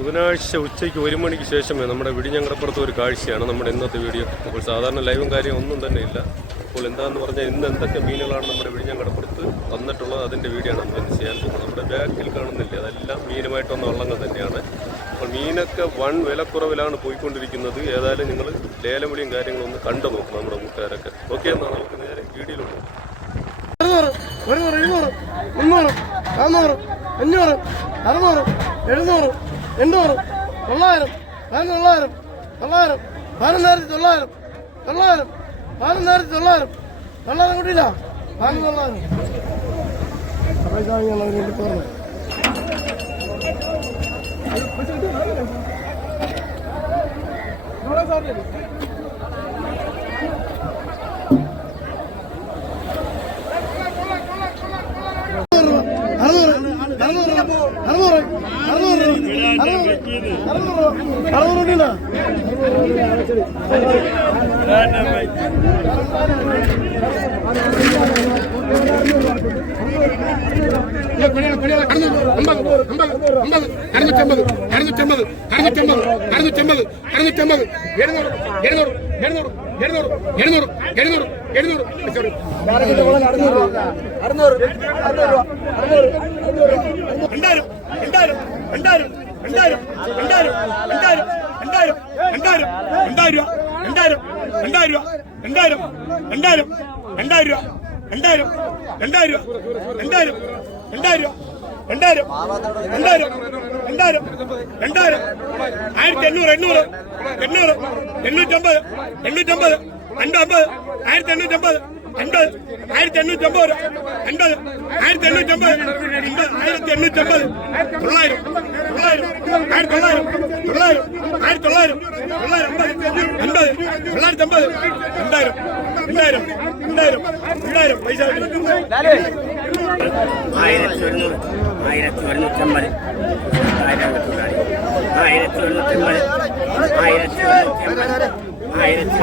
ബുധനാഴ്ച ഉച്ചയ്ക്ക് ഒരു മണിക്ക് ശേഷമേ നമ്മുടെ വിടിഞ്ഞങ്ങടപ്പുറത്ത് ഒരു കാഴ്ചയാണ്. നമ്മുടെ ഇന്നത്തെ വീഡിയോ. അപ്പോൾ സാധാരണ ലൈവും കാര്യം ഒന്നും തന്നെ ഇല്ല. അപ്പോൾ എന്താണെന്ന് പറഞ്ഞാൽ ഇന്ന് എന്തൊക്കെ മീനുകളാണ് നമ്മുടെ വിടിഞ്ഞങ്ങടപ്പുറത്ത് വന്നിട്ടുള്ളത് അതിന്റെ വീഡിയോ ആണ് നമ്മൾ ചെയ്യാൻ പോകുന്നത്. നമ്മുടെ ബാക്കിൽ കാണുന്നില്ല? അതെല്ലാം മീനുമായിട്ട് വന്ന വള്ളങ്ങൾ തന്നെയാണ്. അപ്പോൾ മീനൊക്കെ വൺ വിലക്കുറവിലാണ് പോയിക്കൊണ്ടിരിക്കുന്നത്. ഏതായാലും നിങ്ങൾ ലേലവിളിയും കാര്യങ്ങളും ഒന്ന് കണ്ടു നോക്കും നമ്മുടെ കൂട്ടുകാരൊക്കെ. ഓക്കെ എന്നാൽ നമുക്ക് നേരെ വീഡിയോ ഒരു നൂറ് അഞ്ഞൂറ് അറുന്നൂറ് എഴുന്നൂറ് എണ്ണൂറ് തൊള്ളായിരം. പതിനൊള്ളായിരം തൊള്ളായിരം. പതിനൊന്നായിരത്തി തൊള്ളായിരം. തൊള്ളായിരം. പതിനൊന്നായിരത്തി തൊള്ളായിരം. തൊള്ളായിരം കൂട്ടിയില്ല. പതിനൊന്നൊള്ളായിരം പൈസ വാങ്ങിയാണ് അറുന്നൂറ് അറുന്നൂറ് അറുന്നൂറ് അറുന്നൂറ് അറുന്നൂറ് അറുന്നൂറ് അറുന്നൂറ്റമ്പത് അറുന്നൂറ്റമ്പത് അറുന്നൂറ്റമ്പത് അറുന്നൂറ്റമ്പത് അറുന്നൂറ്റമ്പത് എഴുന്നൂറ് എഴുന്നൂറ് എഴുന്നൂറ് എഴുന്നൂറ് എഴുന്നൂറ് എഴുന്നൂറ് എഴുന്നൂറ് സോറി രണ്ടായിരം രണ്ടായിരം രണ്ടായിരം രണ്ടായിരം രണ്ടായിരം രണ്ടായിരം രണ്ടായിരം രണ്ടായിരം രണ്ടായിരം രണ്ടായിരം രണ്ടായിരം രണ്ടായിരം രണ്ടായിരം രണ്ടായിരം രണ്ടായിരം രണ്ടായിരം രണ്ടായിരം രണ്ടായിരം രണ്ടായിരം രണ്ടായിരം രണ്ടായിരം രണ്ടായിരം ആയിരത്തി എണ്ണൂറ് എണ്ണൂറ് എണ്ണൂറ് എണ്ണൂറ്റമ്പത് എണ്ണൂറ്റമ്പത് അൻപത് ആയിരത്തി എണ്ണൂറ്റമ്പത് അൻപത് ആയിരത്തി എണ്ണൂറ്റമ്പത് അൻപത് ആയിരത്തി എണ്ണൂറ്റമ്പത് ആയിരത്തി എണ്ണൂറ്റമ്പത് തൊള്ളായിരം തൊള്ളായിരം ആയിരത്തി തൊള്ളായിരം തൊള്ളായിരം അൻപത് അൻപത് ആയിരത്തി ഒരുന്നൂറ് ആയിരത്തി ഒരുന്നൂറ്റമ്പത് ആയിരത്തി ഒരുന്നൂറ്റമ്പത് ആയിരത്തി ആയിരത്തി